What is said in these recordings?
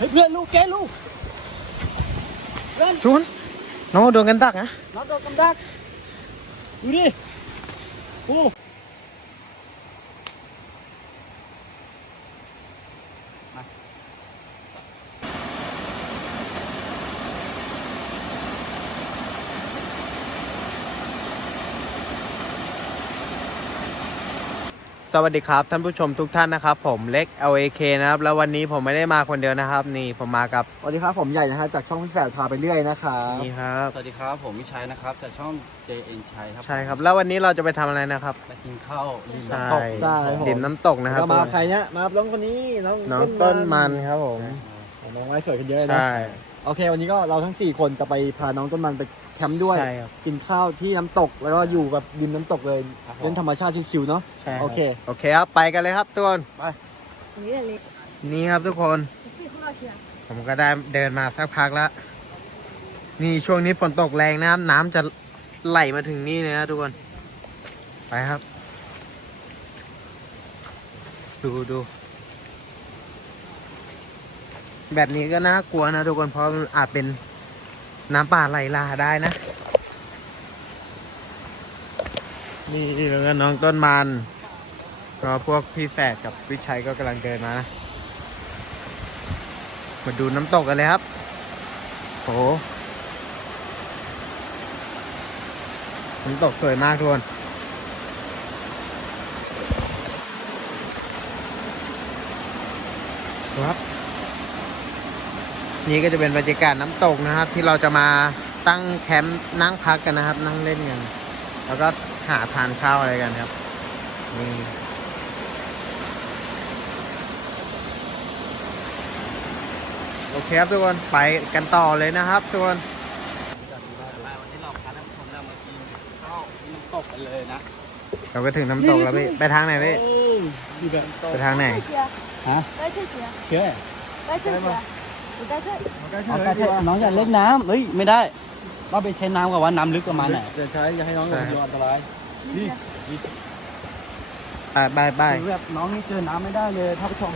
ฮ้ยเพื่อนลูกแกลูกเพื่อนชุนน้องโดนกันตักนะน้องโดนกำดักดูดิโอ้ สวัสดีครับท่านผู้ชมทุกท่านนะครับ ผมเล็ก LAK นะครับ แล้ววันนี้ผมไม่ได้มาคนเดียวนะครับ นี่ผมมากับสวัสดีครับผมใหญ่นะฮะจากช่องพี่แฝดพาไปเรื่อยนะครับนี่ครับ สวัสดีครับผมวิชัยนะครับจากช่อง JN ชัยครับใช่ครับ แล้ววันนี้เราจะไปทำอะไรนะครับ มากินข้าวริมใช่น้ำตกใช่ครับผมดิมน้ำตกนะคแล้รับวมาใครเนี่ยมาน้องคนนี้น้องน้องต้นมันครับผมน้องไม้สวยกันเยอะนะใช่โอเค วันนี้ก็เราทั้ง4คนจะไปพาน้องต้นมันไป แคมป์ด้วย ใช่ครับ กินข้าวที่น้ำตกแล้วก็อยู่แบบริมน้ำตกเลยเล่นธรรมชาติชิวๆเนาะใช่รับโอเค โอเคครับ ไปกันเลยครับทุกคนนี่เลยนี่ครับทุกคนพี่เขามาเชียร์ผมก็ได้เดินมาสักพักแล้ว นี่ช่วงนี้ฝนตกแรงนะครับน้ำจะไหลมาถึงนี่เลยนะทุกคน ไปครับ ดูดู แบบนี้ก็น่ากลัวนะทุกคนเพราะมันอาจเป็น น้ำป่าไหลหลาได้นะ นี่แล้วก็น้องต้นมัน ก็พวกพี่แฝดกับวิชัยก็กำลังเดินมานะ มาดูน้ำตกกันเลยครับโหน้ำตกสวยมากทุกคนครับ นี่ก็จะเป็นบรรยากาศน้ำตกนะครับ ที่เราจะมาตั้งแคมป์นั่งพักกันนะครับ นั่งเล่นกันแล้วก็หาทานข้าวอะไรกันครับนี่โอเคครับทุกคนไปกันต่อเลยนะครับทุกคนเราพาะถึงน้ำตกแล้วพี่ไปทางไหนพี่ไปทางไหนฮะไปเชียงเชียงไปเชียง เอาแต่น้องอย่าเล่นน้ำเฮ้ยไม่ได้ว่าไปใช้น้ำกับว่าน้ำลึกประมาณไหนเดี๋ยวใช้อย่าให้น้องโดนอันตรายนี่ไปไปไปคือแบบน้องนี่เจอน้ำไม่ได้เลยท่านผู้ชม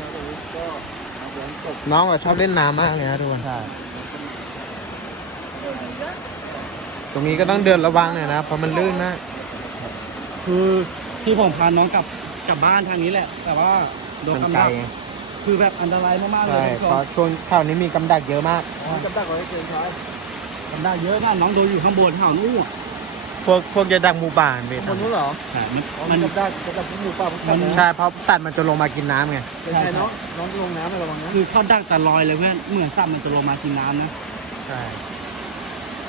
น้องก็ชอบเล่นน้ำมากเลยนะทุกคนใช่ตรงนี้ก็ต้องเดินระวังหน่อยนะเพราะมันลื่นมากคือที่ผมพาน้องกลับกลับบ้านทางนี้แหละ แต่ว่าโดนมันกำไกลลังไง คือแบบอันตรายมากๆเลใช่ยเพท่านราะผู้ชมช่วงแถวนี้มีกำดักเยอะมากน้องจำได้ก่อนให้เกินใช้กำลังเยอะมากน้องโดนอยู่ข้างบนแถวนู้นอะพวกพวกจะดักหมูป่าเบสคนนู้นเหรอใช่มันอ๋อมันจำได้จำได้พวกหมูป่าพวกสัตว์นะใช่เพราะสัตว์มันจะลงมากินน้ำไงเป็นไงน้องน้องลงน้ำระวังนะคือเขาดักแต่ลอยเลยเพื่อนเหมือนสัตว์มันจะลงมากินน้ำนะใช่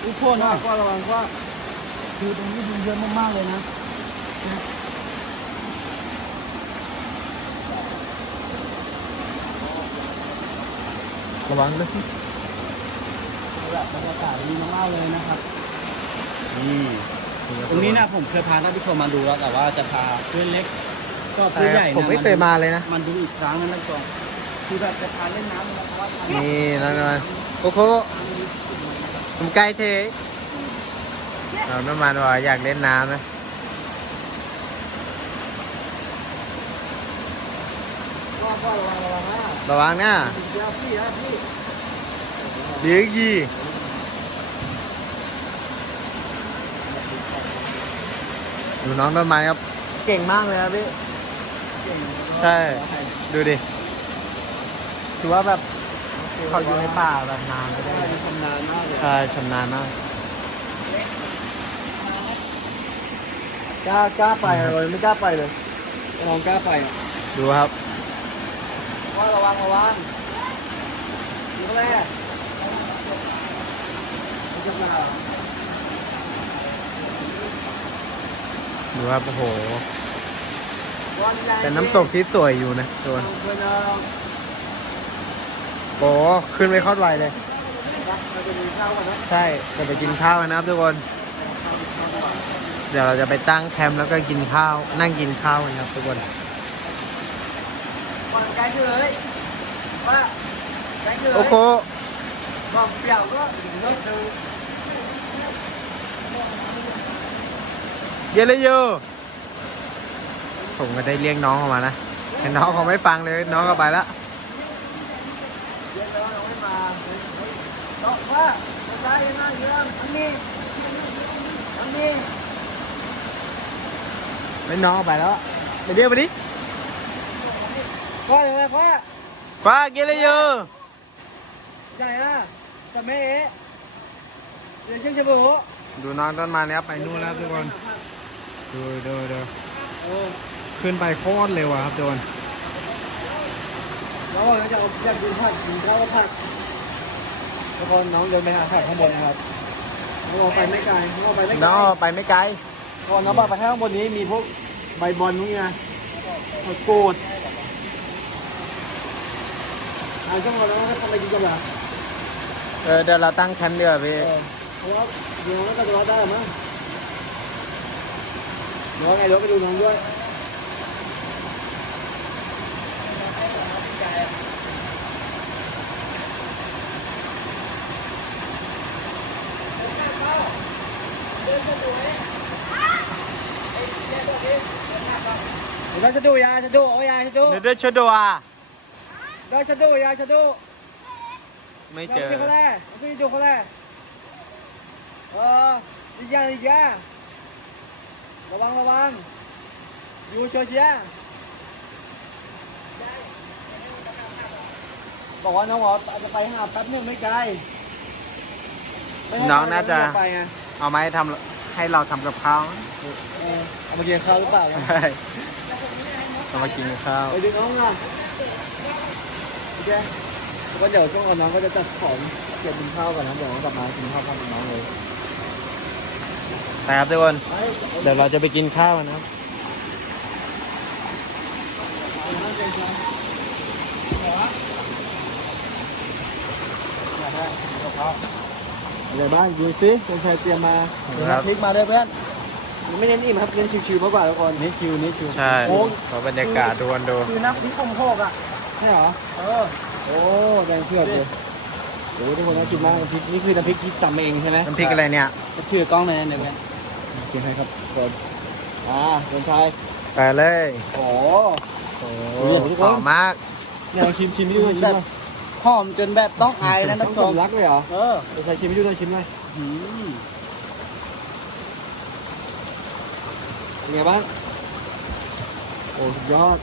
ทุกคกนว่าอะกว่าระวังกว่าคือตรงนี้ยุงเยอะมากๆเลยนะ ระวังด้วยแบบบรรยากาศดีมากๆเลยนะครับ นี่ตรงนี้นะผมเคยพาท่านผู้ชมมาดูแล้วแต่ว่าจะพาเพื่อนเล็ก ก็ใช่เพื่อนคใหรับญ่ผมไม่เคยมาเลยนะ มันดูอีกครั้งนะท่านผู้ชมคือแบบจะพาเล่นน้ำนะเพราะว่าทางนี่นั่นมันโอ้โหผมใกล้เทเราน้ำมันว่าอยากเล่นน้ำนะว่าว่าระวังระวังนะ ระวังนะเดี๋ยวพี่ฮะพี่เดี๋ยวยีดูน้องต้นไม้ครับ เก่งมากเลยครับพี่ใช่ ดูดิ ถือว่าแบบเขาอยู่ในป่าแบบนานแล้วได้ชำนาญมากเลยใช่ชำนาญมากกล้ากล้าไปเลยไม่กล้าไปเลยลองกล้าไปอะดูครับ ว่าระวังระวังดูแลดูครับโอ้โหเป็นน้ำตกที่สวยอยู่นะทุกคนโอ้ขึ้นไปคอดไวเลย ใช่จะไปกินข้าวกันนะครับทุกคน เดี๋ยวเราจะไปตั้งแคมป์แล้วก็กินข้าว นั่งกินข้าวกันครับทุกคน ก่อนไกลเลยว่าไกลเลยโอ้โหบอกเปรี้ยวก็ถึงรถดูเยอะเลยโยผมก็ได้เรียกน้องออกมานะแต่น้องเขาไม่ฟังเลยน้องก็ไปละเย็นแล้วน้องไม่มาบอกว่าจะได้ยังไงเยอะอันนี้อันนี้ไม่น้องเอาไปแล้วไปเรียกไปดิ ว่าอย่างไรว่าฟ้ากินอะไรอยู่ใหญ่อะจะไม่เอ๊ะเดี๋ยวเชื่อจะบุดูน้องต้นไมาแล้วไปนู่นแล้วทุกคนดูดูดูขึ้นไปโคตรเร็วอะครับทุกคนแล้วเราจะเอาอยากกินผักกินข้าวก็ผักแล้วก็น้องเดินไปหาผักข้างบนนะครับน้องเอาไปไม่ไกลน้องเอาไปไม่ไกลน้องเอาไปไม่ไกลก่อนน้องบอกไปข้างบนนี้มีพวกใบบอลพวกนี้นะผักกู ดอ่าช่วงเราแล้วทำอะไรกินกันล่ะเออเดี๋ยวเราตั้งแคมป์เดียวาพี่เพราะว่าเดี๋ยวน่าจะรอดได้หรือมั้งเดี๋ยวไงเดี๋ยวไปดูน้องด้วยเราจะดูยาจะดูโอ้ยาจะดูเดี๋ยวด้วยชุดดูอะ เราจะดูยาจะดูไม่เจอเราคนแรกเราจะดูคนแรกเอออีกอย่างอีกอย่างระวังระวังอยู่เชียวเชียบอกว่าน้องบอกอาจจะไปหาแป๊บนึงไม่ไกลไม่ให้น้องน่าจะ ไปไงเอามาให้ทำให้เราทำกับข้าวเออเอามากินข้าวหรือเปล่าไงใช่เอามากินกับข้าว ไปดูน้องอะ โอเคแล้วก็เดี๋ยวช่วงก่อนน้องก็จะจัดของเก็บกินข้าวก่อนนะเดี๋ยวน้องกลับมากินข้าวพร้อมกับน้องเลยนะครับทุกคนไปเดี๋ยวเราจะไปกินข้าวกันนะครับ อะไรบ้างดูสิคนชายเตรียมมาเดี๋ยวครับน้ำพริกมาด้วยเพื่อนไม่เน้นอิ่มครับเน้นชิวๆมากกว่าทุกคนนี่ชิวนี่ชิวใช่โอ้ขอบรรยากาศทุกคนดู คือน้ำพริกคงโคกอะ ใช่เหรอ เออ โอ้แดงเผือกเลยโอ้ทุกคนน่ากินมากน้ำพริกนี่คือน้ำพริกที่ทำเองใช่ไหมน้ำพริกอะไรเนี่ยชื่อกล้องเลยนะเดี๋ยวกันกินให้ครับคนอ่าคนชายไปเลยโอ้โอ้โหทุกคนหอมมากเนี่ยลองชิมชิมให้ดูหน่อยชิมหน่อยหอมจนแบบต้องอายนะต้ท่าอนงผู้ชมสำลักเลยเหรอ เออเดี๋ยวใส่ชิมให้ดูหน่อยชิมหน่อยหืมเป็นไงบ้างโอ้สุดยอด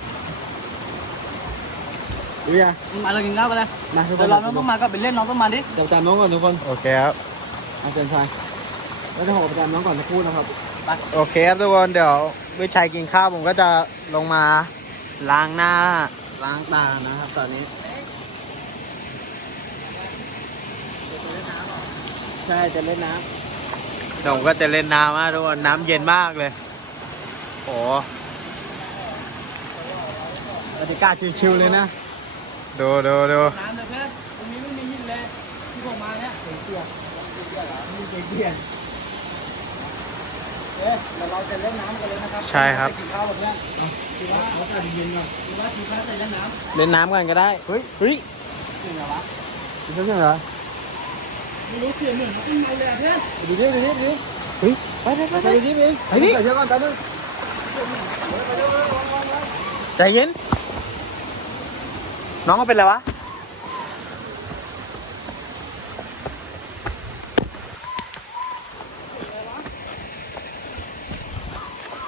ดูยังมาเรากินข้าวกันเลยมาทุกคเดี๋ยนวเราน้องต้องมาก็ไปเล่นน้องต้องมาดิเดี๋ยวตามน้องก่อนทุกคนโอเคครับ อาจารย์ชายแล้วจะขอประจำน้องก่อนสักครู่นะครับโอเคครับทุกคนเดี๋ยววิชัยกินข้าวผมก็จะลงมาล้างหน้าล้างตานะครับ ตอนนี้ ใช่จะเล่นน้เดี๋ยวผมก็จะเล่นน้ำมากทุกคนน้ำเย็นมากเลยโอ้ำบรรยากาศชิวๆเลยนะ ดูดูดูน้ำเลยเพื่อนตรงนี้ไม่มีหินเลยที่ผมมาเนี่ยเปียกมีเปียกเอ๊ะเดี๋ยวเราจะเล่นน้ำกันเลยนะครับใช่ครับไปกินข้าวกับเพื่อนคิดว่าเขาจะเย็นๆก่อนคิดว่าคิดว่าจะเล่นน้เล่นน้ำกันก็ได้เฮ้ยเฮ้ยำจริงเหรอวะคิดว่าเหรอไม่รู้เสียงเหมือนเขาเป็นไงเลยอะเพื่อนดูดิดูดิดูดิเฮ้ยไปไปไปไปไปดูดิไปไปดิใส่เชือกก่อนแป๊บนึงใจเย็น น้องเขาเป็นอะไรวะ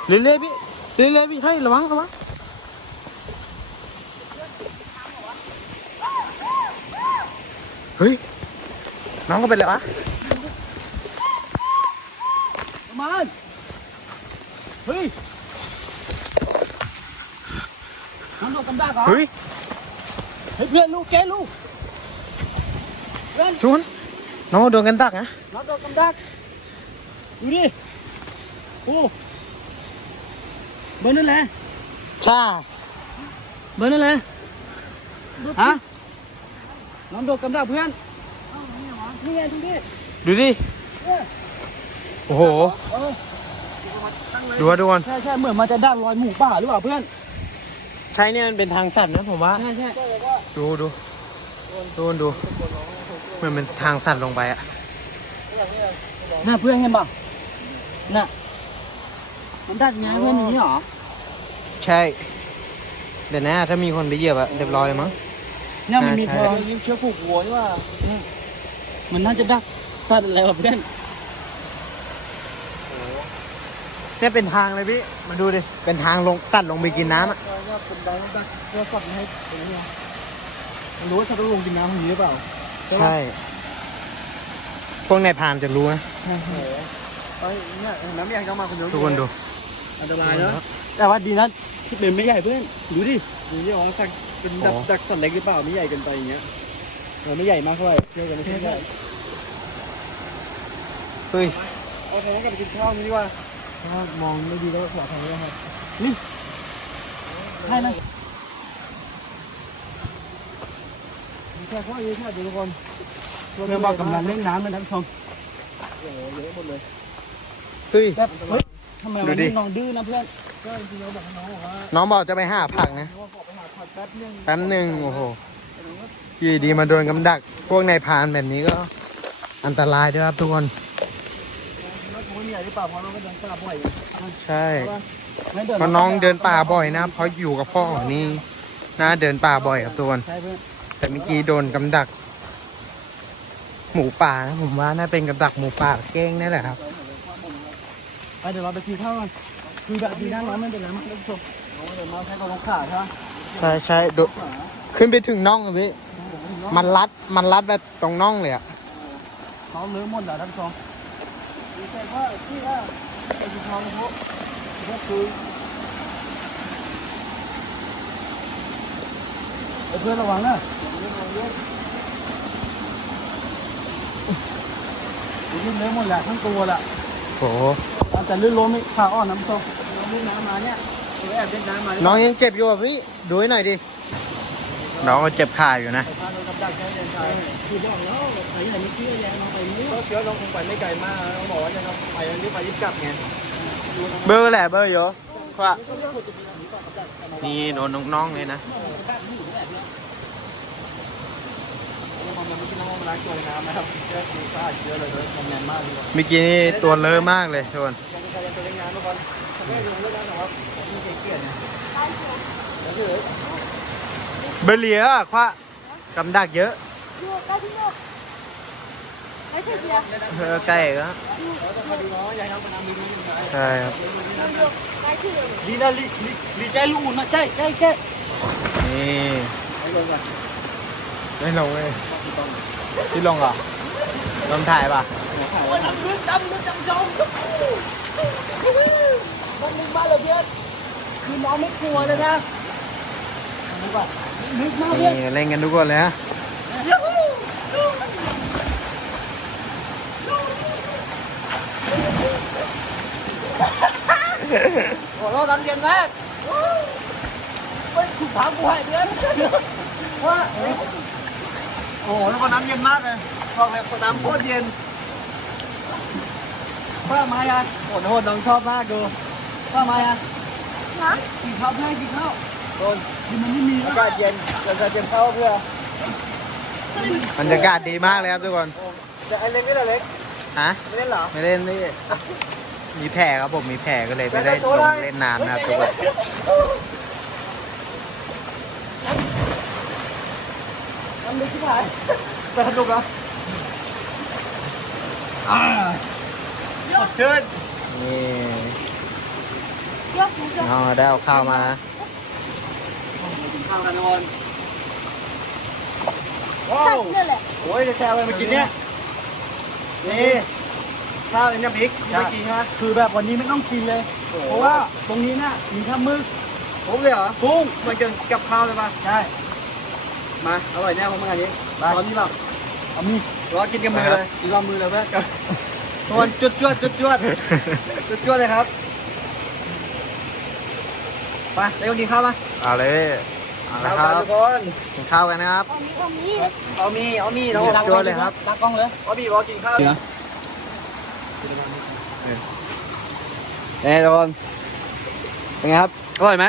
เรื่อยๆพี่เรื่อยๆพี่ให้ยระวังระวังเฮ้ย น้องเขาเป็นอะไรวะประมาณเฮ้ยน้ำตกกำดักเหรอ เฮ้ย เฮ้ยเพื่อนลูกแกลูกเพื่อนชุนน้องโดนกันตักนะน้ำตกกำดักดูดิโอ้เบอร์นั่นแหละใช่เบอร์นั่นแหละฮะน้ำตกกำดักเพื่อนนี่ไงดูดิดูดิเออโอ้โหเออดูว่าทุกคนใช่ใช่เหมือนมันจะด้านรอยหมูป่าหรือเปล่าเพื่อนใช่เนี่ยมันเป็นทางสัตว์นะผมว่าใช่ใช่ ดูดูดูดูเหมือนเป็นทางสัตว์ลงไปอะน่าเพื่อนเห็นป่ะน่ะมันด้านยังไงเพื่อนอย่างนี้เหรอ ใช่เดี๋ยวนะถ้ามีคนไปเหยียบอะเรียบร้อยเลยมั้งเนี่ยมันมีใช่พอนี่เชือกผูกหัวนี่ว่ามันน่าจะดักสัตว์อะไรวะเพื่อนเนี่ยเป็นทางเลยพี่ มาดูดิ เป็นทางลงตัดลงไปกินน้ำอะเนี่ยเป็นดังดักเชือกสัตว์ให้ตรงนี้มัน รู้ว่าเขาต้องลงกินน้ำตรงนี้หรือเปล่าใช่ พวกนายพรานจะรู้นะ โอ้โหไอ้เนี่ยน้ำแยงเข้ามาคนเดียวทุกคนดู อันตรายเนอะแต่ว่าดีนะที่เป็นไม่ใหญ่เพื่อนดูดิดูนี่ของสักเป็นดักดักสัตว์เล็กหรือเปล่าไม่ใหญ่เกินไปอย่างเงี้ยเออไม่ใหญ่มากเท่าไหร่เทียบกันไม่ใช่ใหญ่เฮ้ยเอาแทงกลับไปกินข้าวนี่ดีกว่าถ้ามองไม่ดีก็ขวาทางนี้ครับใช่นะ แค่ข้อนี้แค่เดียวทุกคนเพื่อนบอกกำลังเล่นน้ำนะท่านผู้ชมเยอะหมดเลยเฮ้ยแบบเฮ้ยทำไมวันนี้น้องดื้อนะเพื่อนก็จริงๆเราบอกน้องว่าน้องบอกจะไปหาผักนะแป๊บหนึ่งโอ้โหอยู่ดีมาโดนกำดัก พวกนายพานแบบนี้ก็อันตรายด้วยครับทุกคนใช่เพราะน้องเดินป่าบ่อยนะเพราะอยู่กับพ่อของนี่นะเดินป่าบ่อยครับทุกคนใช่เพื่อน แต่เมื่อกี้โดนกำดัก หมูป่านะผมว่าน่าเป็นกำดักหมูป่าเก้งนี่แหละครับไปเดี๋ยวเราไปกินข้าวกันคือแบบดีนะน้องไม่เป็นไรมากท่านผู้ชมน้องเดินมาแค่ตรงขาใช่ไหมใช่ใช่ดูขึ้นไปถึงน่องอะพี่มันรัดมันรัดแบบตรงน่องเลยอะน้องเลื้อหมดแล้วท่านผู้ชมดีใจว่าที่ว่าไอ้ที่ทองพวกก็คือ เอ้ยเพื่อนระวังนะดูที่เลื้อหมดแหละทั้งตัวแหละโอ้โหอาจจะลื่นล้มอีกขาอ่อนน้ำส้มน้องเล่นน้ำมาเนี่ยเราแอบเล่นน้ำมาน้องยังเจ็บอยู่อะพี่ดูให้หน่อยดิน้องก็เจ็บขาอยู่นะพาโดนกับดักใช้เดินทางคือบอกแล้วใครไหนไม่เชื่อแย่น้องไปนี่ก็เชื่อน้องคงไปไม่ไกลมากน้องบอกว่าจะไปรีบไปรีบกลับไงเบอร์แหละเบอร์เยอะว่านี่โดนน้องๆเลยนะ มันไม่ใช่น้องมาล้างจงน้ำนะครับเชื่อคือสะอาดเชื้อเลยเลยทำงานมากเลยเมื่อกี้นี่ตัวเลอะมากเลยทุกคนยังใครยังตัวเล่นงานทุกคนทำให้ลงเล่นน้ำแต่ว่าไม่เคยเกลียดนะแล้วคือเบอร์เหลียคว้ากำดักเยอะอยู่ใกล้ที่โลกใกล้ที่เดียวเออใกล้ก็เองมาดูน้องยายน้องเป็นน้ำมีน้ำมีน้ำใช่ครับอยู่ใกล้ที่เดีนะลีลีลีใจลูกอุ่นนะใจใจใจนี่ให้ลงก่ ไม่ลงเลยที่ลงเหรอลงถ่ายป่ะดำลึกดำลึกดำจมมันลึกมาเลยเพื่อนคือน้องไม่กลัวเลยนะนึกว่านึกมากเพื่นี่เล่นกันทุกคนเลยฮะโอ้โหน้ำเย็นมากเฮ้ยถูกถามกูให้เพื่อนว่า โอ้โหแล้วก็น้ำเย็นมากเลยบอกเลยน้ำโคตรเย็นว่ามาอะโอ้โหน้องชอบมากดูว่ามาอะนะกินข้าวให้กินข้าวโดนกินมันไม่มีอาแล้วกาศเย็นเราจะเตรียมข้าวเพื่อบรรยากาศดีมากเลยครับทุกคนแต่ไอ้เล็กนี่แหละเล็กฮะไม่เล่นเหรอไม่เล่นนี่มีแผลครับผมมีแผลก็เลยไม่ได้ลงเล่นน้ำนะครับทุกคน ทำเลยที่ไหนแต่สนุกเหรอสดชื่นนี่ยกหูยกน้องได้เอาข้าวมานะกินข้าวกันนอนว้าสั่วงเนี่ยแหละโอ้ยจะแชร์อะไรมากินเนี่ยนี่ข้าวนี่น้ำพริกที่ไม่กินใช่ไหมคือแบบวันนี้ไม่ต้องกินเลย เพราะว่าตรงนี้น่ะมีข้าวมึกผมเลยเหรอกุ้งมันกินกับข้าวเลยป่ะใช่ มา อร่อยแน่ของมึงอันนี้ตอนนี้แบบเอามีรอกินกับมือเลยกินรอมือเลยเพื่อนตอนจุดจวดจุดจวดจุดจวดเลยครับไปไปกินข้าวมาเอาเลยเอาละคข้ารัวบทุกคนกินข้าวกันนะครับ เอามีเอามีเอามีเอามีน้องจุดจวดเลยครับตากล้องเลยเอามีรอกินข้าวเดี๋ยวเอ้ยทุกคนเป็นไงครับอร่อยไหม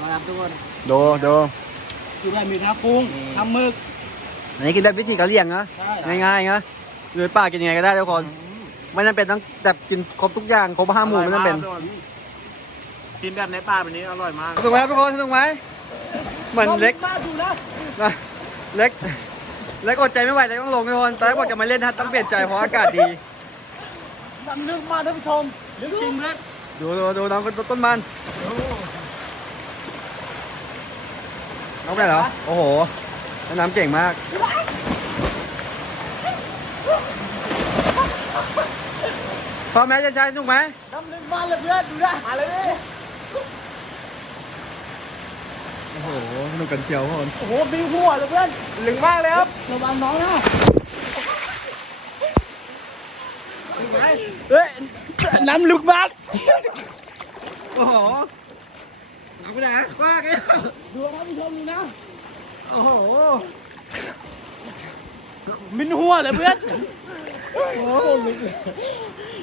อร่อยครับทุกคน ดูดู คือได้มีทั้งกุ้งทั้งหมึก อันนี้กินแบบวิธีกะเหรี่ยงนะใช่ง่ายๆนะหรือป้ากินยังไงก็ได้ทุกคนไม่จำเป็นต้องแบบกินครบทุกอย่างครบห้าหมู่ไม่จำเป็นกินแบบในป่าแบบนี้อร่อยมากสนุกไหมครับทุกคนสนุกไหมเหมือนเล็ก มาดูนะนะเล็กเล็กอดใจไม่ไหวเลยต้องลงทุกคนตอนแรกบอกจะมาเล่นนะต้องเปลี่ยนใจเพราะอากาศดีน้ำลึกมากท่านผู้ชมลึกจริงเลยดูดูดูน้องต้นต้นมัน น้องไปเหรอ โอ้โหแล้วน้ำเก่งมาก พร้อมไหมเจะใจถูกไหมน้ำลึกมากเลยเพื่อนดูนะมาเลย โอ้โหสนุกกันเชียวทุกคนโอ้โหบิวหัวเลยเพื่อนลึงมากเลยครับระวังน้องนะถูกไหมเฮ้ยน้ำลึกมากโอ้โห เอาไปไหนมากเลยดูนะท่านผู้ชมดูนะ โอ้โหมินหัวเลยเพื่อน โอ้โห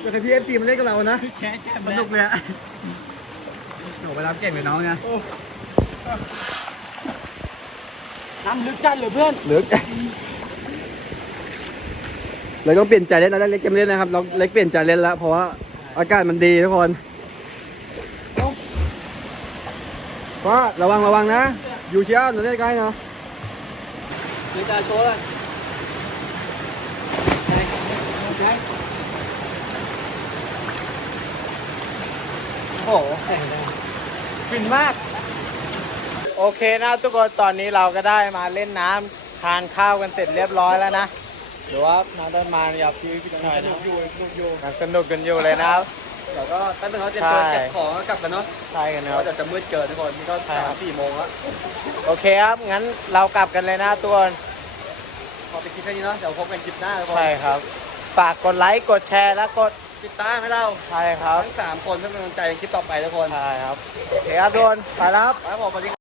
จะให้พี่เอฟซีมาเล่นกับเรานะแช่แช่สนุกเลยอะโหไปรับเก่งเลยน้องนะน้ำลึกจัดเลยเพื่อนเหลือเราต้องเปลี่ยนใจเล่นแล้วเล็กเกมเล่นนะครับ เราเล็กเปลี่ยนใจเล่นแล้วเพราะว่าอากาศมันดีทุกคน ก็ระวังระวังนะ อยู่เชียวหนูเล่นใกล้เนาะมีการโชว์เลยใช่โอ้โหฟินมาก โอเคนะทุกคนตอนนี้เราก็ได้มาเล่นน้ำทานข้าวกันเสร็จเรียบร้อยแล้วนะหรือว่าน้ำต้นมาอยากพี่พี่หน่อยนะยังสนุกกันอยู่เลยนะครับ เดี๋ยวก็แป๊บนึงเขาจะเปิดเก็บของแล้วกลับกันเนาะใช่กันนะเดี๋คยวรับจะจะมืดเกินทุกคนนี่ก็ใช่ครัสาบมสี่โมงแล้วโอเคครับ งั้นเรากลับกันเลยนะทุกคน ขอไปคลิปแค่นี้เนาะเดี๋ยวพบกันคลิปหน้าทุกคนใช่ครับ ฝากกดไลค์ กดแชร์ และกด ติดตามให้เราใช่ครับ ทั้งสามคนเพื่อเป็นกำลังใจในคลิปต่อไปทุกคนใช่ครับโอเคครับทุกคนไปแล้วครับ ครับผมสวัสดี